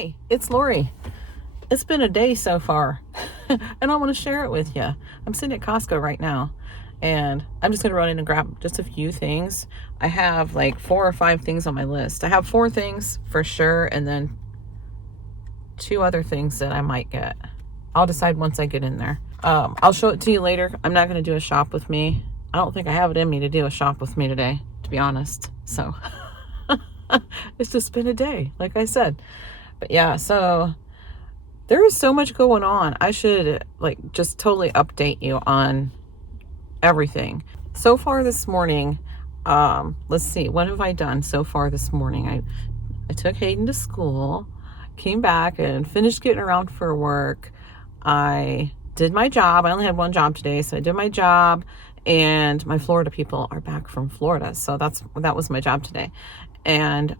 Hey, it's Lori. It's been a day so far, and I want to share it with you. I'm sitting at Costco right now, and I'm just going to run in and grab just a few things. I have like 4 or 5 things on my list. I have 4 things for sure, and then 2 other things that I might get. I'll decide once I get in there. I'll show it to you later. I'm not going to do a shop with me. I don't think I have it in me to do a shop with me today, to be honest. So it's just been a day, like I said. But yeah, so there is so much going on. I should just totally update you on everything. So far this morning, let's see, what have I done so far this morning? I took Hayden to school, came back and finished getting around for work. I did my job. I only had 1 job today, so I did my job, and my Florida people are back from Florida, so that was my job today. And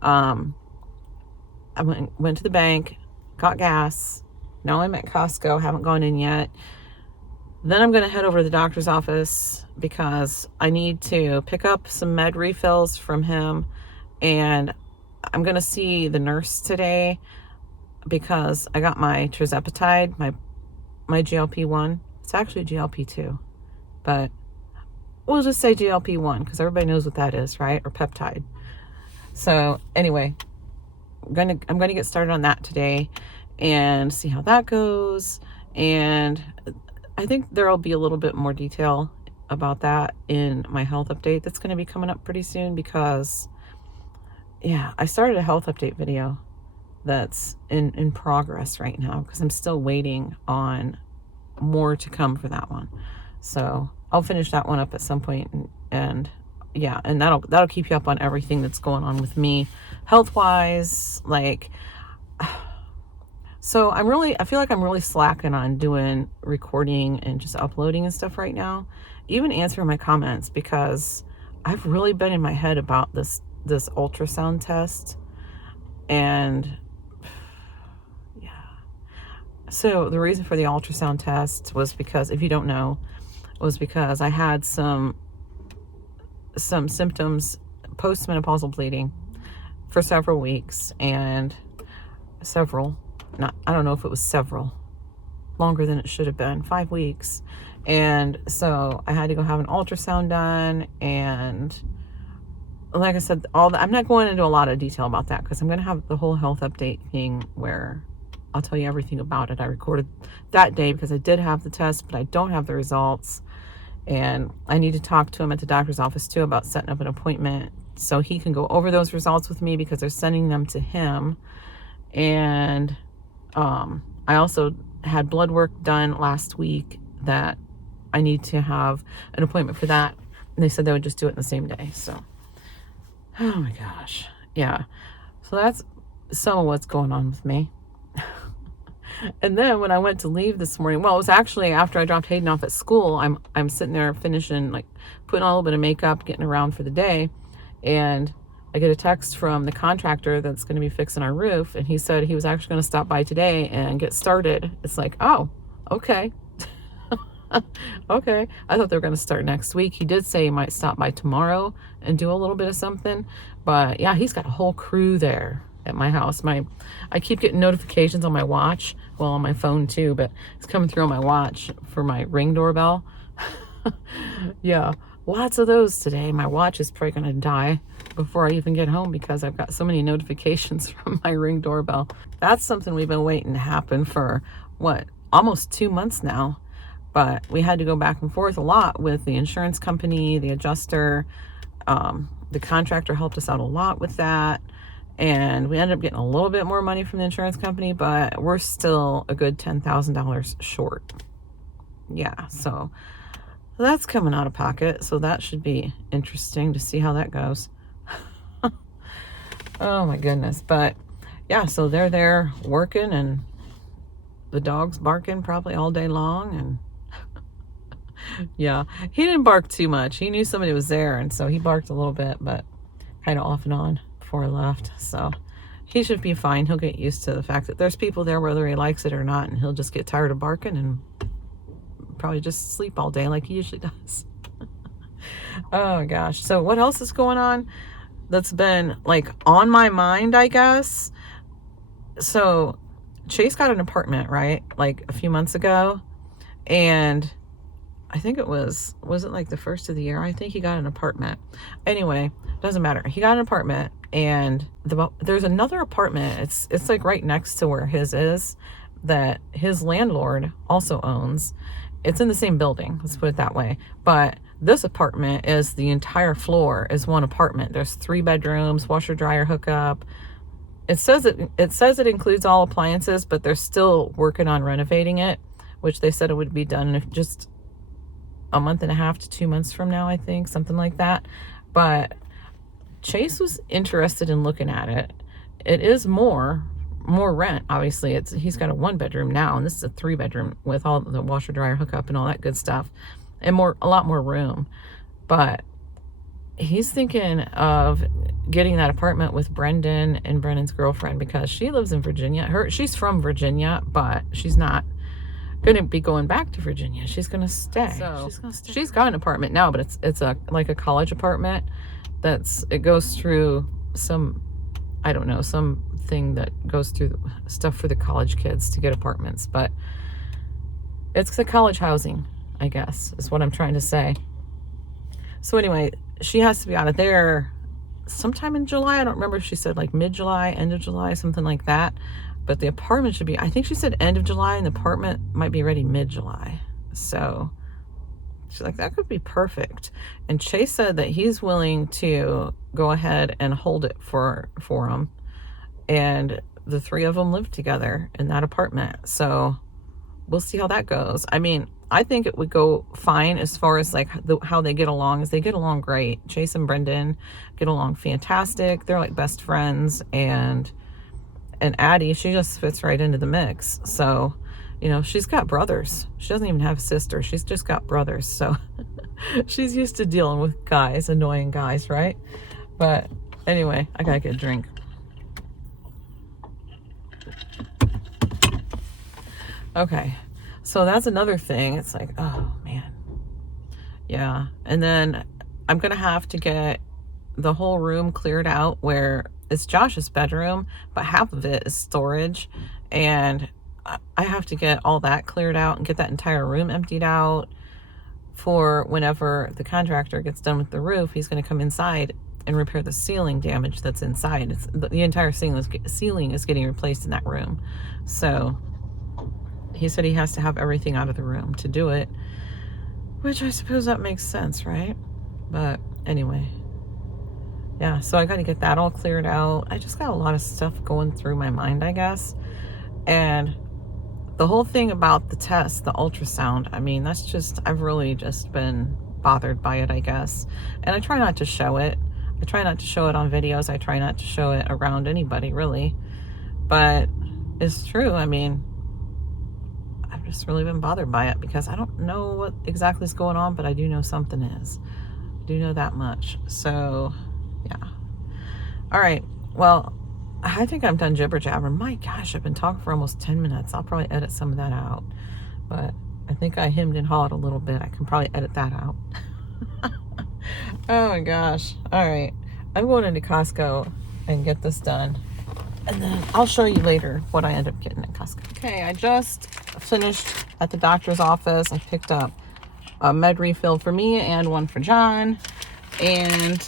I went to the bank, got gas. Now I'm at Costco, haven't gone in yet. Then I'm going to head over to the doctor's office because I need to pick up some med refills from him, and I'm going to see the nurse today because I got my Tirzepatide, my GLP-1. It's actually GLP-2, but we'll just say GLP-1 because everybody knows what that is, right? Or peptide. So anyway, I'm gonna get started on that today and see how that goes. And I think there'll be a little bit more detail about that in my health update that's going to be coming up pretty soon because, yeah, I started a health update video that's in progress right now because I'm still waiting on more to come for that one. So I'll finish that one up at some point, and yeah, and that'll keep you up on everything that's going on with me health wise. So I feel like I'm really slacking on doing recording and just uploading and stuff right now, even answering my comments, because I've really been in my head about this ultrasound test. And yeah, so the reason for the ultrasound test was because, if you don't know, was because I had some symptoms, postmenopausal bleeding, for several weeks, and I don't know if it was several, longer than it should have been, 5 weeks. And so I had to go have an ultrasound done, and like I said, I'm not going into a lot of detail about that because I'm going to have the whole health update thing where I'll tell you everything about it. I recorded that day because I did have the test, but I don't have the results. And I need to talk to him at the doctor's office too about setting up an appointment so he can go over those results with me because they're sending them to him. And I also had blood work done last week that I need to have an appointment for that. And they said they would just do it in the same day. So, oh my gosh. Yeah. So that's some of what's going on with me. And then when I went to leave this morning, well, it was actually after I dropped Hayden off at school, I'm sitting there finishing, putting on a little bit of makeup, getting around for the day. And I get a text from the contractor that's going to be fixing our roof. And he said he was actually going to stop by today and get started. It's like, oh, okay. Okay. I thought they were going to start next week. He did say he might stop by tomorrow and do a little bit of something. But yeah, he's got a whole crew there at my house. I keep getting notifications on my watch, well, on my phone too, but it's coming through on my watch for my Ring doorbell. Yeah, lots of those today. My watch is probably going to die before I even get home because I've got so many notifications from my Ring doorbell. That's something we've been waiting to happen for, almost 2 months now. But we had to go back and forth a lot with the insurance company, the adjuster. The contractor helped us out a lot with that. And we ended up getting a little bit more money from the insurance company, but we're still a good $10,000 short. Yeah, so that's coming out of pocket. So that should be interesting to see how that goes. Oh my goodness. But yeah, so they're there working, and the dog's barking probably all day long. And yeah, he didn't bark too much. He knew somebody was there, and so he barked a little bit, but kind of off and on before I left. So he should be fine. He'll get used to the fact that there's people there whether he likes it or not, and he'll just get tired of barking and probably just sleep all day like he usually does. Oh gosh. So what else is going on that's been on my mind, I guess? So Chase got an apartment, right? Like a few months ago. And I think was it like the first of the year? I think he got an apartment. Anyway, doesn't matter. He got an apartment, and there's another apartment. It's like right next to where his is, that his landlord also owns. It's in the same building, let's put it that way. But this apartment is, the entire floor is one apartment. There's 3 bedrooms, washer dryer hookup. It says it includes all appliances, but they're still working on renovating it, which they said it would be done in just a month and a half to 2 months from now, I think, something like that. But Chase was interested in looking at it. It is more rent, obviously. He's got a 1 bedroom now, and this is a 3 bedroom with all the washer dryer hookup and all that good stuff, and a lot more room. But he's thinking of getting that apartment with Brendan and Brendan's girlfriend, because she lives in Virginia. She's from Virginia, but she's not gonna be going back to Virginia. She's gonna stay. So she's got an apartment now, but it's like a college apartment. It goes through some, I don't know, something that goes through stuff for the college kids to get apartments. But it's the college housing, I guess, is what I'm trying to say. So anyway, she has to be out of there sometime in July. I don't remember if she said like mid-July, end of July, something like that. But the apartment should be, I think she said end of July, and the apartment might be ready mid-July. So she's like, that could be perfect. And Chase said that he's willing to go ahead and hold it for him. And the 3 of them live together in that apartment. So we'll see how that goes. I mean, I think it would go fine as far as like how they get along. Is they get along great. Chase and Brendan get along fantastic. They're like best friends. And Addie, she just fits right into the mix. So, you know, she's got brothers. She doesn't even have a sister. She's just got brothers. So she's used to dealing with guys, annoying guys, right? But anyway, I gotta get a drink. Okay, so that's another thing. It's like, oh man. Yeah, and then I'm gonna have to get the whole room cleared out where it's Josh's bedroom, but half of it is storage, and I have to get all that cleared out and get that entire room emptied out for whenever the contractor gets done with the roof. He's going to come inside and repair the ceiling damage that's inside. The entire ceiling is getting replaced in that room. So he said he has to have everything out of the room to do it, which I suppose that makes sense, right? But anyway, yeah, so I got to get that all cleared out. I just got a lot of stuff going through my mind, I guess. And the whole thing about the test, the ultrasound, I mean, I've really just been bothered by it, I guess. And I try not to show it. I try not to show it on videos. I try not to show it around anybody, really. But it's true. I mean, I've just really been bothered by it because I don't know what exactly is going on, but I do know something is. I do know that much. So, yeah. All right. Well, I think I'm done jibber jabbering. My gosh, I've been talking for almost 10 minutes. I'll probably edit some of that out. But I think I hemmed and hawed a little bit. I can probably edit that out. Oh my gosh. All right. I'm going into Costco and get this done. And then I'll show you later what I end up getting at Costco. Okay, I just finished at the doctor's office. I picked up a med refill for me and one for John. And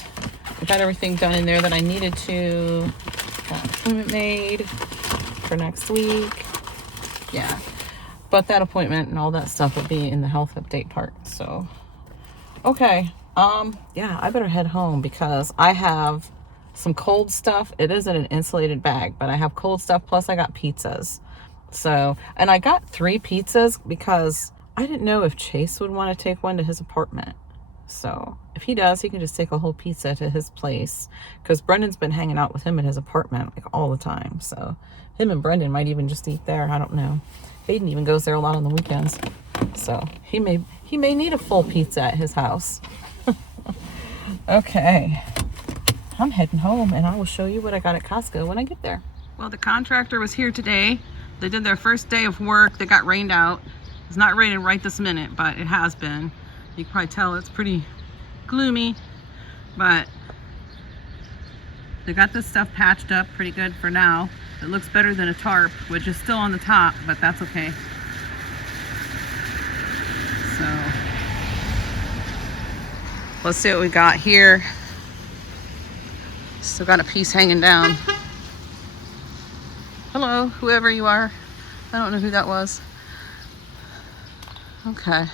I got everything done in there that I needed to. Got an appointment made for next week. Yeah. But that appointment and all that stuff will be in the health update part. So, okay. Yeah, I better head home because I have some cold stuff. It isn't an insulated bag, but I have cold stuff. Plus I got pizzas. So, and I got 3 pizzas because I didn't know if Chase would want to take one to his apartment. So if he does, he can just take a whole pizza to his place because Brendan's been hanging out with him in his apartment like all the time. So him and Brendan might even just eat there. I don't know. Hayden even goes there a lot on the weekends. So he may need a full pizza at his house. Okay. I'm heading home and I will show you what I got at Costco when I get there. Well, the contractor was here today. They did their first day of work. They got rained out. It's not raining right this minute, but it has been. You can probably tell it's pretty gloomy, but they got this stuff patched up pretty good for now. It looks better than a tarp, which is still on the top, but that's okay. So let's see what we got here. Still got a piece hanging down. Hello, whoever you are. I don't know who that was. Okay.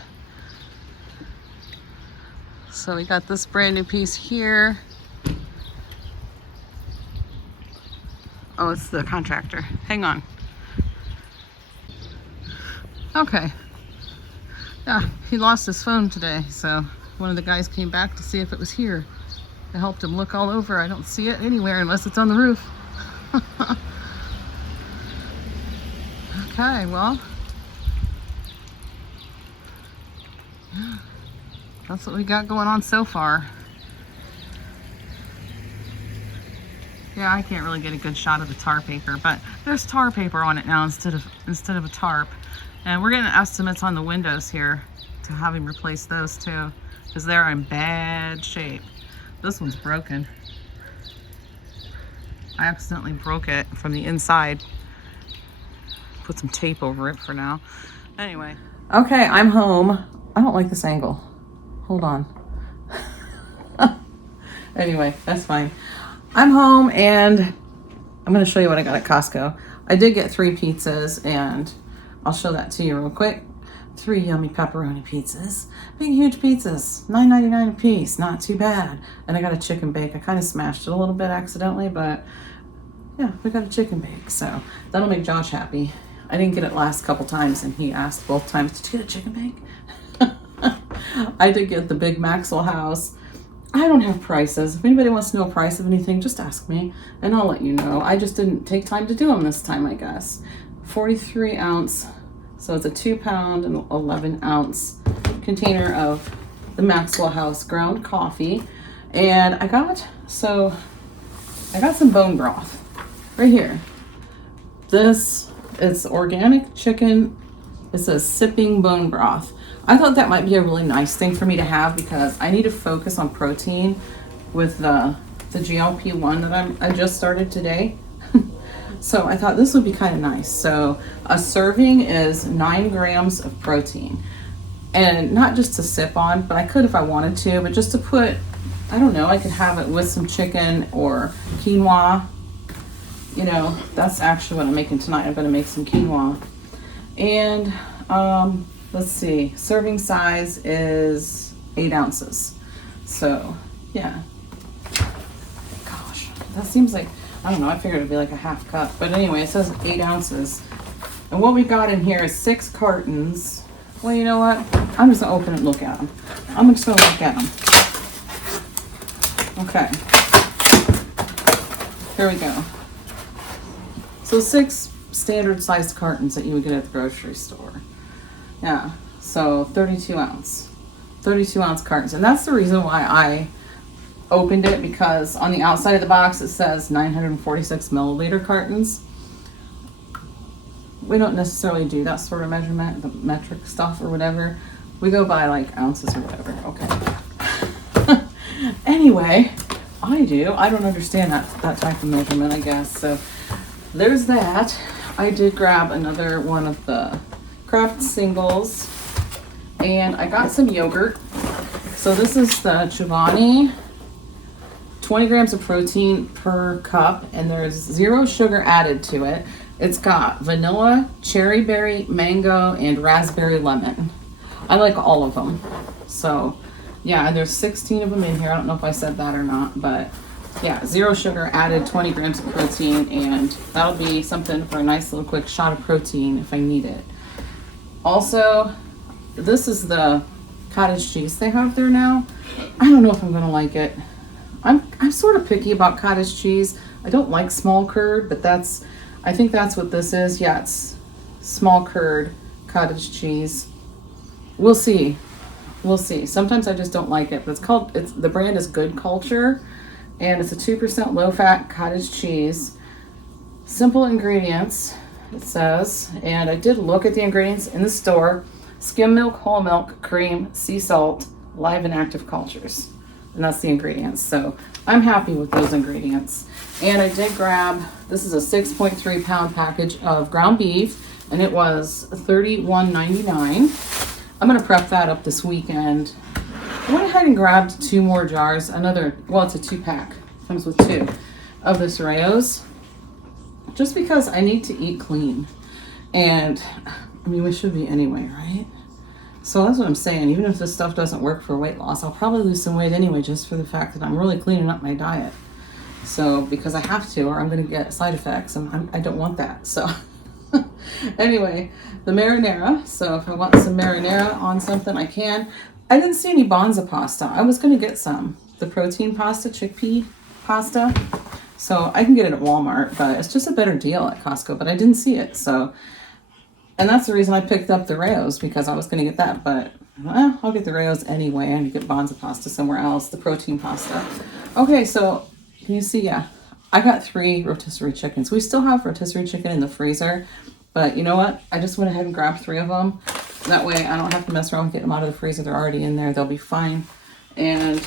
So we got this brand new piece here. Oh, it's the contractor. Hang on. Okay. Yeah, he lost his phone today, so one of the guys came back to see if it was here. I helped him look all over. I don't see it anywhere unless it's on the roof. Okay, well, yeah, that's what we got going on so far. Yeah, I can't really get a good shot of the tar paper, but there's tar paper on it now instead of a tarp. And we're getting estimates on the windows here to have him replace those too, because they're in bad shape. This one's broken. I accidentally broke it from the inside. Put some tape over it for now. Anyway. Okay, I'm home. I don't like this angle. Hold on. Anyway, that's fine. I'm home and I'm going to show you what I got at Costco. I did get 3 pizzas and I'll show that to you real quick. 3 yummy pepperoni pizzas. Big, huge pizzas. $9.99 a piece. Not too bad. And I got a chicken bake. I kind of smashed it a little bit accidentally, but yeah, we got a chicken bake. So that'll make Josh happy. I didn't get it last couple times and he asked both times, did you get a chicken bake? I did get the Big Maxwell House. I don't have prices. If anybody wants to know a price of anything, just ask me and I'll let you know. I just didn't take time to do them this time, I guess. 43 ounce. So it's a 2 pound and 11 ounce container of the Maxwell House ground coffee. And I got some bone broth right here. This is organic chicken. It says sipping bone broth. I thought that might be a really nice thing for me to have because I need to focus on protein with the GLP-1 that I just started today. So I thought this would be kind of nice. So a serving is 9 grams of protein, and not just to sip on, but I could if I wanted to, but just to put, I don't know, I could have it with some chicken or quinoa. You know, that's actually what I'm making tonight. I'm going to make some quinoa. And let's see, serving size is 8 ounces. So yeah, gosh, that seems like, I don't know, I figured it'd be like a half cup. But anyway, it says 8 ounces. And what we got in here is 6 cartons. Well, you know what? I'm just gonna open it and look at them. I'm just gonna look at them. Okay. Here we go. So 6 standard sized cartons that you would get at the grocery store. Yeah, so 32 ounce cartons. And that's the reason why I opened it, because on the outside of the box it says 946 milliliter cartons. We don't necessarily do that sort of measurement, the metric stuff or whatever. We go by like ounces or whatever. Okay. Anyway, I don't understand that type of measurement, I guess. So there's that. I did grab another one of the Kraft singles, and I got some yogurt. So this is the Chobani, 20 grams of protein per cup, and there's 0 sugar added to it. It's got vanilla, cherry berry, mango, and raspberry lemon. I like all of them. So yeah, and there's 16 of them in here. I don't know if I said that or not, but yeah, 0 sugar added, 20 grams of protein, and that'll be something for a nice little quick shot of protein if I need it. Also, this is the cottage cheese they have there now. I don't know if I'm gonna like it. I'm sort of picky about cottage cheese. I don't like small curd, but I think that's what this is. Yeah, it's small curd cottage cheese. We'll see. Sometimes I just don't like it, but the brand is Good Culture, and it's a 2% low-fat cottage cheese. Simple ingredients, it says, and I did look at the ingredients in the store. Skim milk, whole milk, cream, sea salt, live and active cultures. And that's the ingredients. So I'm happy with those ingredients. And I did grab, this is a 6.3 pound package of ground beef, and it was $31.99. I'm gonna prep that up this weekend. I went ahead and grabbed 2 more jars, well, it's a 2-pack, comes with 2 of this Rayo's, just because I need to eat clean. And I mean, we should be anyway, right? So that's what I'm saying. Even if this stuff doesn't work for weight loss, I'll probably lose some weight anyway, just for the fact that I'm really cleaning up my diet. So, because I have to, or I'm going to get side effects, and I don't want that. So, anyway, the marinara. So, if I want some marinara on something, I can. I didn't see any Bonza pasta. I was going to get some. The protein pasta, chickpea pasta. So, I can get it at Walmart, but it's just a better deal at Costco, but I didn't see it. So, and that's the reason I picked up the Rayo's, because I was going to get that, but I'll get the Rayo's anyway. I need to get Bonza pasta somewhere else, the protein pasta. Okay, so can you see? Yeah, I got 3 rotisserie chickens. We still have rotisserie chicken in the freezer, but you know what? I just went ahead and grabbed 3 of them. That way I don't have to mess around with getting them out of the freezer. They're already in there. They'll be fine. And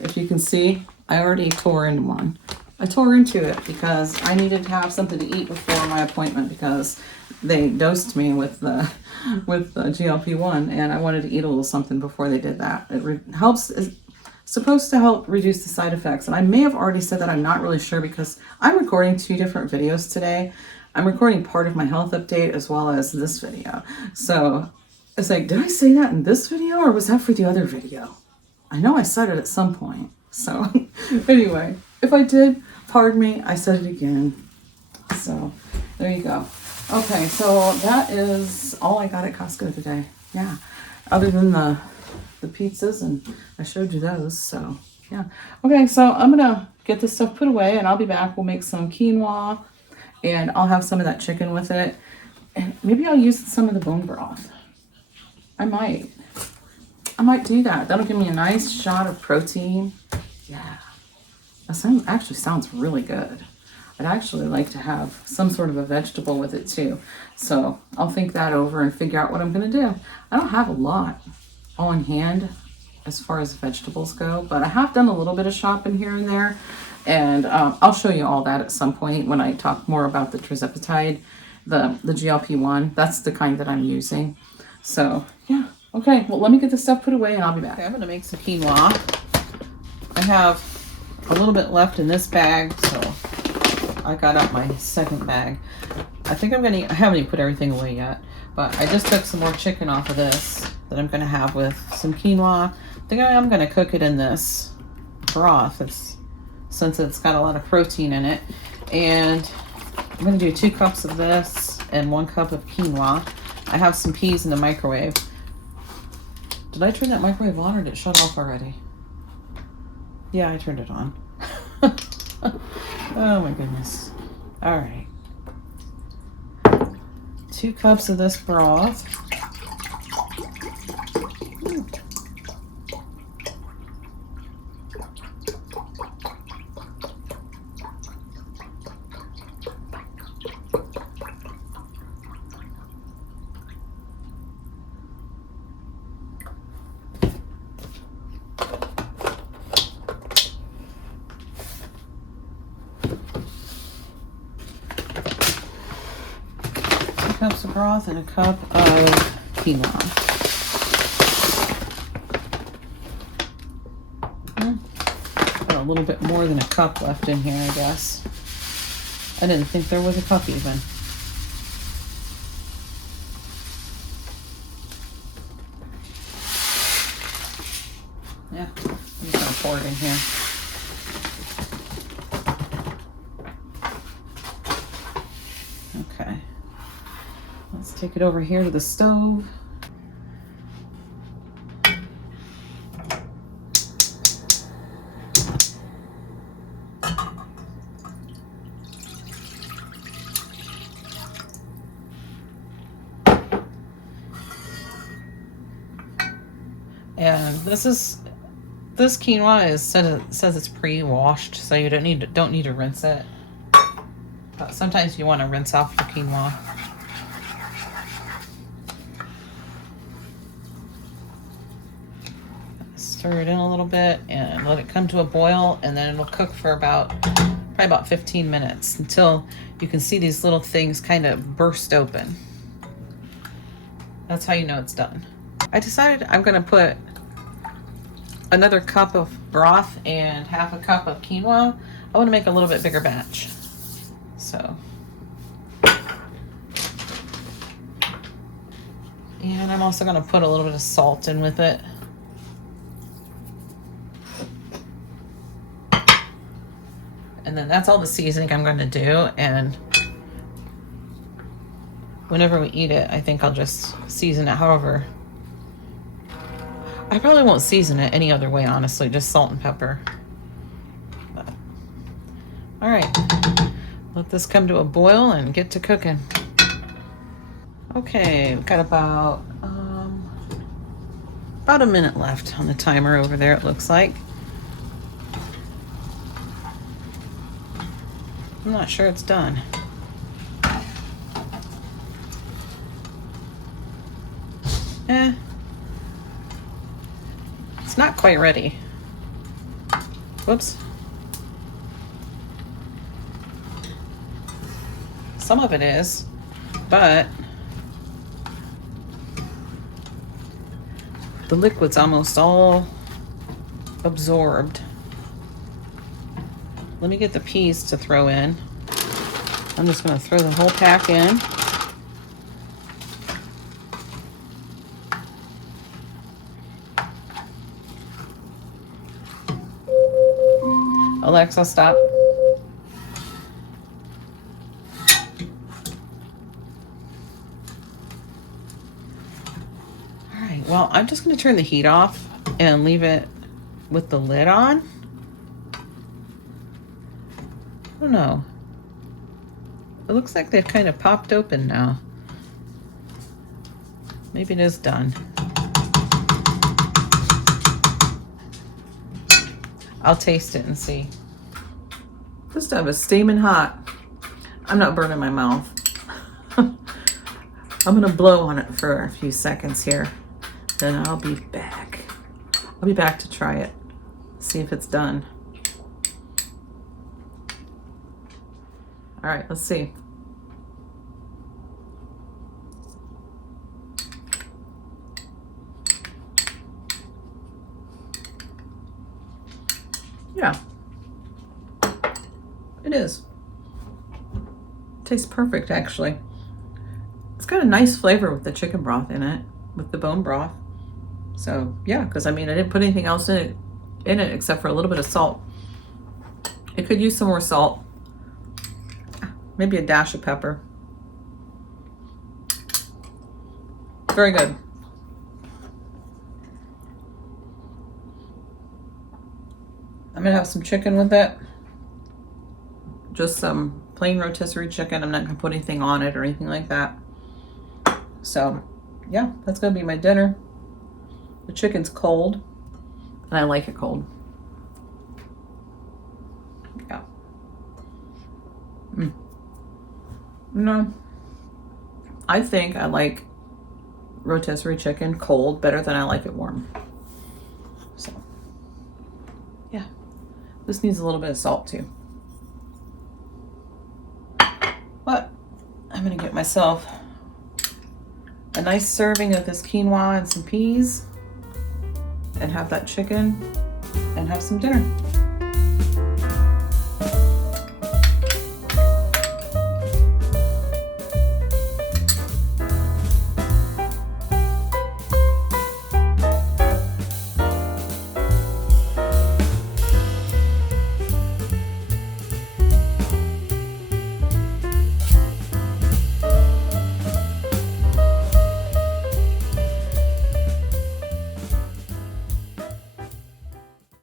if you can see, I already tore into one. I tore into it because I needed to have something to eat before my appointment, because they dosed me with the GLP-1, and I wanted to eat a little something before they did that. It helps. It's supposed to help reduce the side effects. And I may have already said that. I'm not really sure, because I'm recording 2 different videos today. I'm recording part of my health update as well as this video. So it's like, did I say that in this video, or was that for the other video? I know I said it at some point. So anyway, if I did, pardon me, I said it again. So there you go. Okay, so that is all I got at Costco today. Yeah, other than the pizzas, and I showed you those. So yeah. Okay, so I'm gonna get this stuff put away, and I'll be back. We'll make some quinoa, and I'll have some of that chicken with it, and maybe I'll use some of the bone broth. I might do that. That'll give me a nice shot of protein. Yeah, that actually sounds really good. I'd actually like to have some sort of a vegetable with it too. So I'll think that over and figure out what I'm gonna do. I don't have a lot on hand as far as vegetables go, but I have done a little bit of shopping here and there. And I'll show you all that at some point when I talk more about the Tirzepatide, the GLP-1. That's the kind that I'm using. So yeah, okay, well, let me get this stuff put away and I'll be back. Okay, I'm gonna make some quinoa. I have a little bit left in this bag, so I got out my second bag. I haven't even put everything away yet, but I just took some more chicken off of this that I'm gonna have with some quinoa. I think I'm gonna cook it in this broth, since it's got a lot of protein in it. And I'm gonna do 2 cups of this and 1 cup of quinoa. I have some peas in the microwave. Did I turn that microwave on, or did it shut off already? Yeah, I turned it on. Oh my goodness. All right. 2 cups of this broth. Cups of broth and a cup of quinoa. Got a little bit more than a cup left in here, I guess. I didn't think there was a cup even. Yeah, I'm just gonna pour it in here. Okay. Let's take it over here to the stove. And this quinoa says it's pre-washed, so you don't need to rinse it. But sometimes you want to rinse off your quinoa. Stir it in a little bit and let it come to a boil, and then it'll cook for probably about 15 minutes until you can see these little things kind of burst open. That's how you know it's done. I decided I'm gonna put another cup of broth and half a cup of quinoa. I want to make a little bit bigger batch. So, and I'm also going to put a little bit of salt in with it. And then that's all the seasoning I'm going to do. And whenever we eat it, I think I'll just season it however. I probably won't season it any other way, honestly, just salt and pepper. But, all right, let this come to a boil and get to cooking. Okay, we've got about a minute left on the timer over there, it looks like. I'm not sure it's done. It's not quite ready. Whoops. Some of it is, but the liquid's almost all absorbed. Let me get the peas to throw in. I'm just going to throw the whole pack in. Alexa, stop. All right, well, I'm just going to turn the heat off and leave it with the lid on. I don't know. It looks like they've kind of popped open now. Maybe it is done. I'll taste it and see. This stuff is steaming hot. I'm not burning my mouth. I'm gonna blow on it for a few seconds here. Then I'll be back. I'll be back to try it. See if it's done. All right, let's see. Yeah, it is. Tastes perfect, actually. It's got a nice flavor with the chicken broth in it, with the bone broth. So yeah, because I mean, I didn't put anything else in it except for a little bit of salt. It could use some more salt. Maybe a dash of pepper. Very good. I'm gonna have some chicken with it. Just some plain rotisserie chicken. I'm not gonna put anything on it or anything like that. So yeah, that's gonna be my dinner. The chicken's cold, and I like it cold. Yeah. No, I think I like rotisserie chicken cold better than I like it warm. So yeah, this needs a little bit of salt too. But I'm gonna get myself a nice serving of this quinoa and some peas and have that chicken and have some dinner.